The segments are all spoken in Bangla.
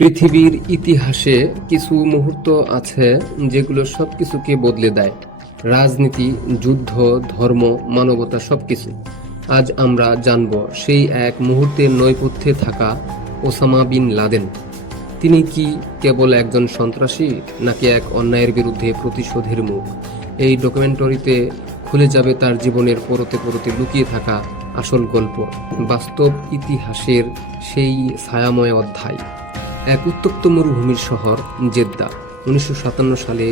পৃথিবীর ইতিহাসে কিছু মুহূর্ত আছে যেগুলো সবকিছুকে বদলে দেয়। রাজনীতি, যুদ্ধ, ধর্ম, মানবতা, সবকিছু। আজ আমরা জানব সেই এক মুহূর্তের নৈপথ্যে থাকা ওসামা বিন লাদেন। তিনি কি কেবল একজন সন্ত্রাসী, নাকি এক অন্যায়ের বিরুদ্ধে প্রতিশোধের মুখ? এই ডকুমেন্টারিতে খুলে যাবে তার জীবনের পরতে পরতে লুকিয়ে থাকা আসল গল্প, বাস্তব ইতিহাসের সেই ছায়াময় অধ্যায়। এক উত্তপ্ত মরুভূমির শহর জেদ্দা। 1957 সালে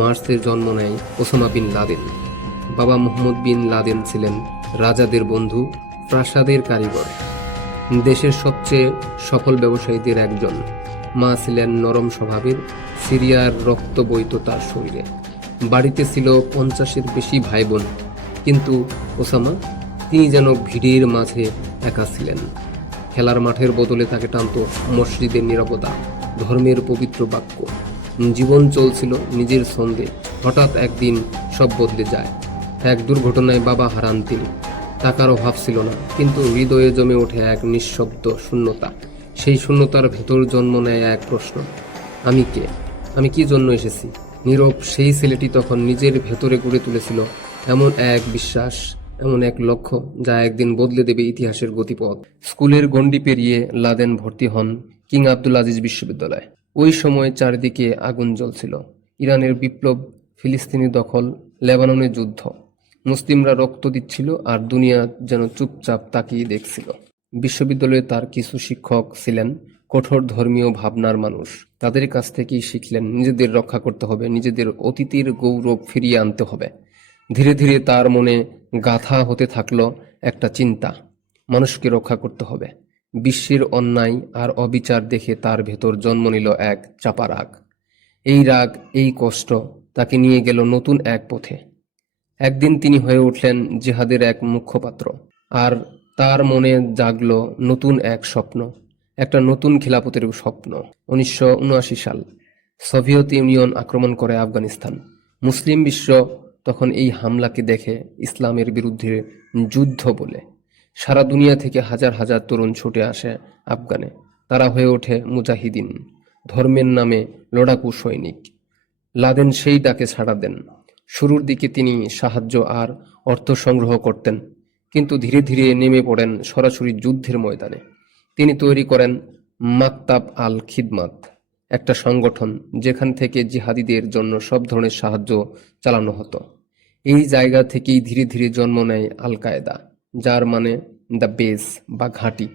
মার্চে জন্ম নেয় ওসামা বিন লাদেন। বাবা মোহাম্মদ বিন লাদেন ছিলেন রাজাদের বন্ধু, প্রাসাদের কারিগর, দেশের সবচেয়ে সফল ব্যবসায়ীদের একজন। মা ছিলেন নরম স্বভাবের, সিরিয়ার রক্ত বইত তার শরীরে। বাড়িতে ছিল 50-এর বেশি ভাই বোন, কিন্তু ওসামা, তিনি যেন ভিড়ের মাঝে একা ছিলেন। খেলার মাঠের বদলে তাকে টানত মসজিদের নীরবতা, ধর্মের পবিত্র বাক্য। জীবন চলছিল নিজের ছন্দে। হঠাৎ একদিন সব বদলে যায়। এক দুর্ঘটনায় বাবা হারান তিনি। টাকার অভাব ছিল না, কিন্তু হৃদয়ে জমে ওঠে এক নিঃশব্দ শূন্যতা। সেই শূন্যতার ভেতর জন্ম নেয় এক প্রশ্ন: আমি কে? আমি কি জন্য এসেছি? নীরব সেই ছেলেটি তখন নিজের ভেতরে গড়ে তুলেছিল এমন এক বিশ্বাস, এমন এক লক্ষ্য, যা একদিন বদলে দেবে ইতিহাসের গতিপথ। স্কুলের গণ্ডি পেরিয়ে লাদেন ভর্তি হন কিং আব্দুল আজিজ বিশ্ববিদ্যালয়ে। ওই সময় চারিদিকে আগুন জ্বলছিল। ইরানের বিপ্লব, ফিলিস্তিনি দখল, লেবাননের যুদ্ধ। মুসলিমরা রক্ত দিচ্ছিল, আর দুনিয়া যেন চুপচাপ তাকিয়ে দেখছিল। বিশ্ববিদ্যালয়ে তার কিছু শিক্ষক ছিলেন কঠোর ধর্মীয় ভাবনার মানুষ। তাদের কাছ থেকেই শিখলেন নিজেদের রক্ষা করতে হবে, নিজেদের অতীতের গৌরব ফিরিয়ে আনতে হবে। ধীরে ধীরে তার মনে গাঁথা হতে থাকলো একটা চিন্তা: মানুষকে রক্ষা করতে হবে। বিশ্বের অন্যায় আর অবিচার দেখে তার ভেতর জন্ম নিল এক চাপা রাগ। এই রাগ, এই কষ্ট তাকে নিয়ে গেল নতুন এক পথে। একদিন তিনি হয়ে উঠলেন জিহাদের এক মুখপাত্র, আর তার মনে জাগলো নতুন এক স্বপ্ন, একটা নতুন খিলাফতের স্বপ্ন। 1979 সাল, সোভিয়েত ইউনিয়ন আক্রমণ করে আফগানিস্তান। মুসলিম বিশ্ব তখন এই হামলাকে দেখে ইসলামের বিরুদ্ধে যুদ্ধ বলে। সারা দুনিয়া থেকে হাজার হাজার তরুণ ছুটে আসে আফগানে। তারা হয়ে ওঠে মুজাহিদিন, ধর্মের নামে লড়াকু সৈনিক। লাদেন সেই ডাকে সাড়া দেন। শুরুর দিকে তিনি সাহায্য আর অর্থ সংগ্রহ করতেন, কিন্তু ধীরে ধীরে নেমে পড়েন সরাসরি যুদ্ধের ময়দানে। তিনি তৈরি করেন মাকতাব আল খিদমাত, একটা সংগঠন যেখান থেকে জিহাদিদের জন্য সব ধরনের সাহায্য চালানো হতো। এই জায়গা থেকেই ধীরে ধীরে জন্ম নেয় আল কায়েদা, যার মানে দ্য বেস বা ঘাঁটি।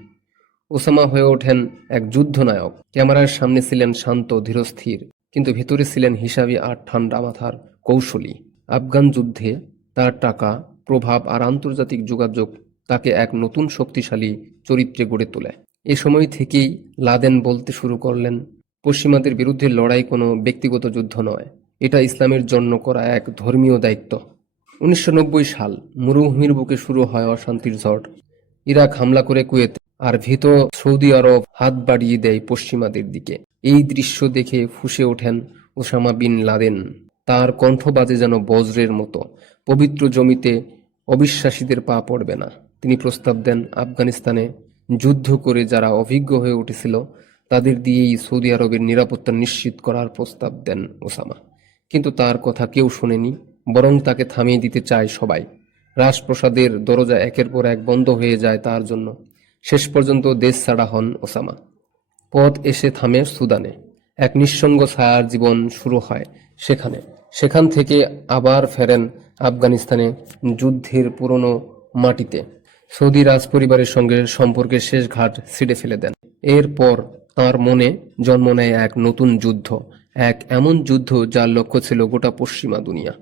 ওসামা হয়ে ওঠেন এক যুদ্ধনায়ক। ক্যামেরার সামনে ছিলেন শান্ত ধীরস্থির, কিন্তু ভেতরে ছিলেন হিসাবী আর ঠান্ডা মাথার কৌশলী। আফগান যুদ্ধে তার টাকা, প্রভাব আর আন্তর্জাতিক যোগাযোগ তাকে এক নতুন শক্তিশালী চরিত্রে গড়ে তোলে। এ সময় থেকেই লাদেন বলতে শুরু করলেন, পশ্চিমাদের বিরুদ্ধে লড়াই কোনো ব্যক্তিগত যুদ্ধ নয়, এটা ইসলামের জন্য করা এক ধর্মীয় দায়িত্ব। 1990 সাল, মরুভূমির বুকে শুরু হয় অশান্তির ঝড়। ইরাক হামলা করে কুয়েতে, আর ভীত সৌদি আরব হাত বাড়িয়ে দেয় পশ্চিমাদের দিকে। এই দৃশ্য দেখে ফুঁসে ওঠেন ওসামা বিন লাদেন। তার কণ্ঠ বাজে যেন বজ্রের মতো, পবিত্র জমিতে অবিশ্বাসীদের পা পড়বে না। তিনি প্রস্তাব দেন, আফগানিস্তানে যুদ্ধ করে যারা অভিজ্ঞ হয়ে উঠেছিল তাদের দিয়েই সৌদি আরবের নিরাপত্তা নিশ্চিত করার প্রস্তাব দেন ওসামা। কিন্তু তার কথা কেউ শোনেনি, বরং তাকে থামিয়ে দিতে চায় সবাই। রাজপ্রাসাদের দরজা একের পর এক বন্ধ হয়ে যায় তার জন্য। শেষ পর্যন্ত দেশ ছাড়া হন ওসামা। পথ এসে থামে সুদানে। এক নিঃসঙ্গ ছায়ার জীবন শুরু হয় সেখানে। সেখান থেকে আবার ফেরেন আফগানিস্তানে, যুদ্ধের পুরনো মাটিতে। সৌদি রাজপরিবারের সঙ্গে সম্পর্কের শেষ ঘাট ছিঁড়ে ফেলে দেন। এরপর তাঁর মনে জন্ম নেয় এক নতুন যুদ্ধ, এক এমন যুদ্ধ যার লক্ষ্য ছিল গোটা পশ্চিমা দুনিয়া।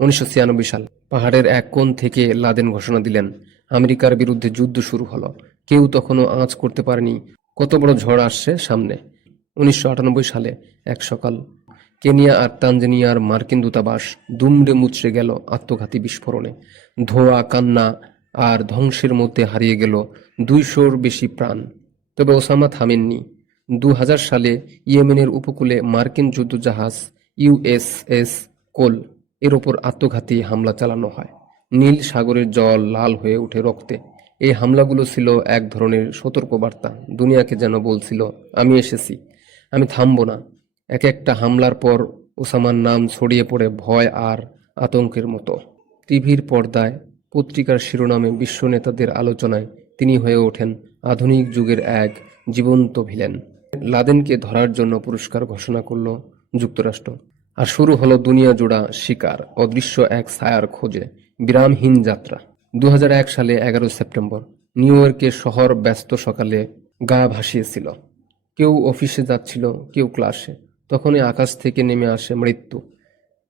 1996 সাল, পাহাড়ের এক কোণ থেকে লাদেন ঘোষণা দিলেন, আমেরিকার বিরুদ্ধে যুদ্ধ শুরু হলো। কেউ তখনও আঁচ করতে পারেনি কত বড় ঝড় আসছে সামনে। 1998 সালে এক সকাল, কেনিয়া আর তানজানিয়ার মার্কিন দূতাবাস দুমড়ে মুচড়ে গেল আত্মঘাতী বিস্ফোরণে। ধোঁয়া, কান্না আর ধ্বংসের মধ্যে হারিয়ে গেল 200-র বেশি প্রাণ। তবে ওসামা থামেননি। 2000 সালে ইয়েমেনের উপকূলে মার্কিন যুদ্ধজাহাজ ইউএসএস কোল এর ওপর আত্মঘাতী হামলা চালানো হয়। নীল সাগরের জল লাল হয়ে ওঠে রক্তে। এই হামলাগুলো ছিল এক ধরনের সতর্কবার্তা, দুনিয়াকে যেন বলছিল, আমি এসেছি। আমি থামব না। এক একটা হামলার পর ওসামার নাম ছড়িয়ে পড়ে ভয় আর আতঙ্কের মতো। টিভির পর্দায়, পত্রিকার শিরোনামে, বিশ্ব নেতাদের আলোচনায় তিনি হয়ে ওঠেন আধুনিক যুগের এক জীবন্ত ভিলেন। লাদেনকে ধরার জন্য পুরস্কার ঘোষণা করল যুক্তরাষ্ট্র। আর শুরু হলো দুনিয়া জোড়া শিকার, অদৃশ্য এক ছায়ার খোঁজে বিরামহীন যাত্রা। 2001 সালে 11 সেপ্টেম্বর নিউ ইয়র্কের শহর ব্যস্ত সকালে গা ভাসিয়েছিল। কেউ অফিসে যাচ্ছিল, কেউ ক্লাসে। তখনই আকাশ থেকে নেমে আসে মৃত্যু।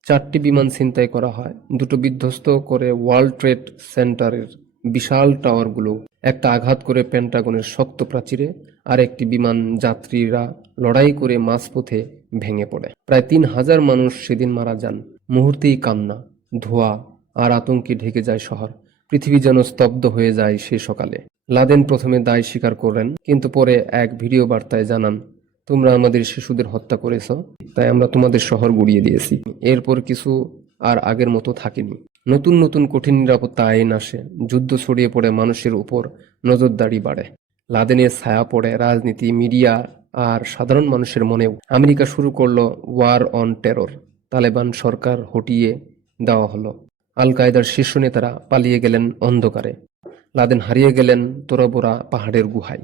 4টি বিমান ছিনতাই করা হয়, দুটো বিধ্বস্ত করে ওয়ার্ল্ড ট্রেড সেন্টারের বিশাল টাওয়ারগুলো, একটা আঘাত করে পেন্টাগনের শক্ত প্রাচীরে, আর একটি বিমান যাত্রীরা লড়াই করে মাঝপথে ভেঙে পড়ে। প্রায় 3000 মানুষ সেদিন মারা যান। মুহূর্তেই কান্না, ধোঁয়া আর আতঙ্কে ঢেকে যায় শহর। পৃথিবী যেন স্তব্ধ হয়ে যায় সে সকালে। লাদেন প্রথমে দায় স্বীকার করেন, কিন্তু পরে এক ভিডিও বার্তায় জানান, তোমরা আমাদের শিশুদের হত্যা করেছ, তাই আমরা তোমাদের শহর গুড়িয়ে দিয়েছি। এরপর কিছু আর আগের মতো থাকেনি। নতুন নতুন কঠিন নিরাপত্তা আইন আসে, যুদ্ধ ছড়িয়ে পড়ে, মানুষের উপর নজরদারি বাড়ে। লাদেনের ছায়া পড়ে রাজনীতি, মিডিয়া আর সাধারণ মানুষের মনেও। আমেরিকা শুরু করলো ওয়ার অন টেরর। তালেবান সরকার হটিয়ে দেওয়া হলো। আল কায়দার শীর্ষ নেতারা পালিয়ে গেলেন অন্ধকারে। লাদেন হারিয়ে গেলেন তোরাবোরা পাহাড়ের গুহায়।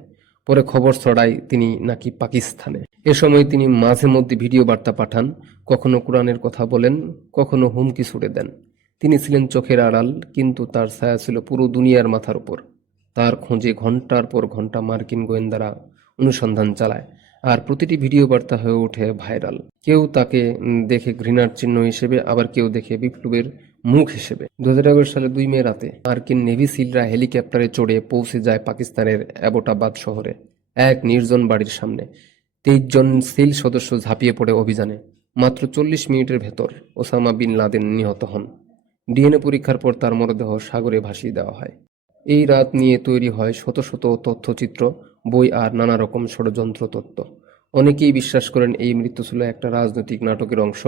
পরে খবর ছড়ায় তিনি নাকি পাকিস্তানে। এ সময় তিনি মাঝে মধ্যে ভিডিও বার্তা পাঠান, কখনো কোরআনের কথা বলেন, কখনো হুমকি ছুড়ে দেন। তিনি ছিলেন চোখের আড়াল, কিন্তু তার ছায়া ছিল পুরো দুনিয়ার মাথার উপর। তার খোঁজে ঘন্টার পর ঘন্টা মার্কিন গোয়েন্দারা অনুসন্ধান চালায়, আর প্রতিটি ভিডিও বার্তা হয়ে ওঠে ভাইরাল। কেউ তাকে দেখে ঘৃণার চিহ্ন হিসেবে, আবার কেউ দেখে বিপ্লবের মুখ হিসেবে। 2011 সালে 2 মে রাতে মার্কিন নেভি সিলরা হেলিকপ্টারে চড়ে পৌঁছে যায় পাকিস্তানের অ্যাবোটাবাদ শহরে, এক নির্জন বাড়ির সামনে। 23 জন সিল সদস্য ঝাঁপিয়ে পড়ে অভিযানে। মাত্র 40 মিনিটের ভেতর ওসামা বিন লাদেন নিহত হন। ডিএনএ পরীক্ষার পর তার মরদেহ সাগরে ভাসিয়ে দেওয়া হয়। এই রাত নিয়ে তৈরি হয় শত শত তথ্যচিত্র, বই আর নানা রকম ষড়যন্ত্র তত্ত্ব। অনেকেই বিশ্বাস করেন এই মৃত্যু ছিল একটা রাজনৈতিক নাটকের অংশ,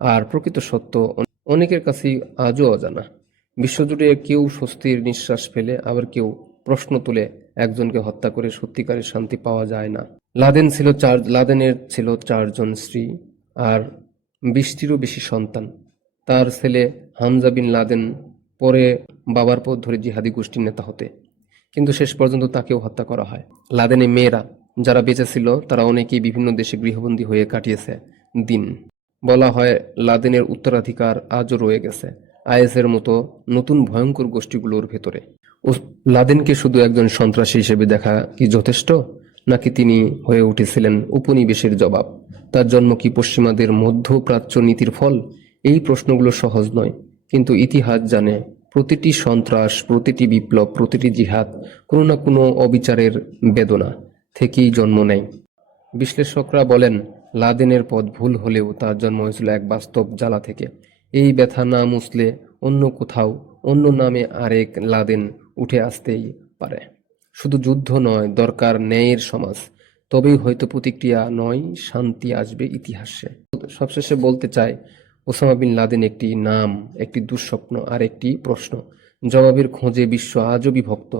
আর প্রকৃত সত্য অনেকের কাছেই আজও অজানা। বিশ্বজুড়ে কেউ স্বস্তির নিঃশ্বাস ফেলে, আবার কেউ প্রশ্ন তুলে, একজনকে হত্যা করে সত্যিকারের শান্তি পাওয়া যায় না। লাদেনের ছিল 4 জন স্ত্রী আর 20টিরও বেশি সন্তান। তার ছেলে হামজা বিন লাদেন পরে বাবার পথ ধরে জিহাদি গোষ্ঠীর নেতা হতে, কিন্তু শেষ পর্যন্ত তাকেও হত্যা করা হয়। লাদেনের মেয়েরা যারা বেঁচে ছিল তারা অনেকেই বিভিন্ন দেশে গৃহবন্দী হয়ে কাটিয়েছে দিন। বলা হয় লাদেনের উত্তরাধিকার আজও রয়ে গেছে আইএসের মতো নতুন ভয়ঙ্কর গোষ্ঠীগুলোর ভেতরে। লাদেনকে শুধু একজন সন্ত্রাসী হিসেবে দেখা কি যথেষ্ট, নাকি তিনি হয়ে উঠেছিলেন উপনিবেশের জবাব? তার জন্ম কি পশ্চিমাদের মধ্যপ্রাচ্য নীতির ফল? এই প্রশ্নগুলো সহজ নয়, কিন্তু ইতিহাস জানে প্রতিটি সন্ত্রাস, প্রতিটি বিপ্লব, প্রতিটি জিহাদ কোনো না কোনো অবিচারের বেদনা থেকেই জন্ম নেয়। বিশ্লেষকরা বলেন, লাদেনের পথ ভুল হলেও তার জন্ম হয়েছিল এক বাস্তব জ্বালা থেকে। এই ব্যথা না মুছলে অন্য কোথাও, অন্য নামে আরেক লাদেন উঠে আসতেই পারে। শুধু যুদ্ধ নয়, দরকার ন্যায়ের সমাজ। তবেই হয়তো প্রতিক্রিয়া নয়, শান্তি আসবে ইতিহাসে। সবশেষে বলতে চাই, ওসামা বিন লাদেন একটি নাম, একটি দুঃস্বপ্ন আর একটি প্রশ্ন। জবাবের খোঁজে বিশ্ব আজও বিভক্ত।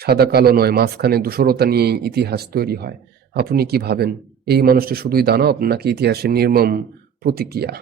সাদা কালো নয়, মাঝখানে ধূসরতা নিয়েই ইতিহাস তৈরি হয়। আপনি কি ভাবেন, এই মানুষটি শুধুই দানব, নাকি ইতিহাসের নির্মম প্রতিক্রিয়া?